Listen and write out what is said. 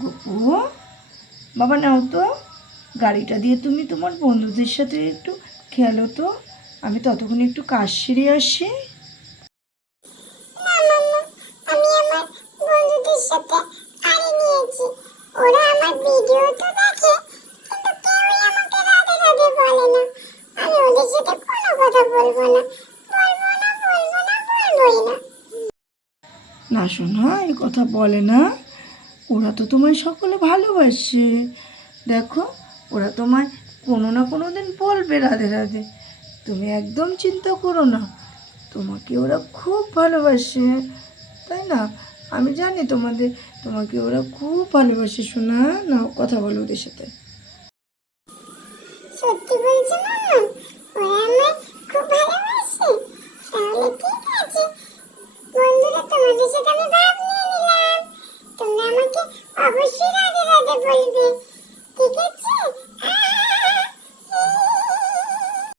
গপু, বাবা নাও তো, গাড়িটা দিয়ে তুমি তোমার বন্ধুদের সাথে একটু খেলো তো, আমি ততক্ষণ একটু কাজ সেরে আসি। না মাম্মা, আমি আমার বন্ধুদের সাথে গাড়ি নিয়েছি। ওরা আমার ভিডিও তো দেখে, কিন্তু কেউই আমাকে রাধে রাধে বলে না। আমি ওদের সাথে কোনো কথা বলবো না, বলবোই না। না শোনা, এই কথা বলে না, ওরা তো তোমায় সকলে ভালোবাসে। দেখো, ওরা তোমায় কোনো না কোনো দিন বলবে রাধে রাধে, তুমি একদম চিন্তা করো না, তোমাকে ওরা খুব ভালোবাসে, তাই না? আমি জানি তোমাকে ওরা খুব ভালোবাসে শোনা। নাও কথা বলো ওদের সাথে। সত্যি বলছো মাম্মা? ওরা আমায় খুব ভালোবাসে? তাহলে ঠিক আছে বন্ধুরা, তোমাদের সাথে আমি ভাব নিয়ে নিলাম। তোমরা আমাকে অবশ্যই রাধে রাধে বলবে।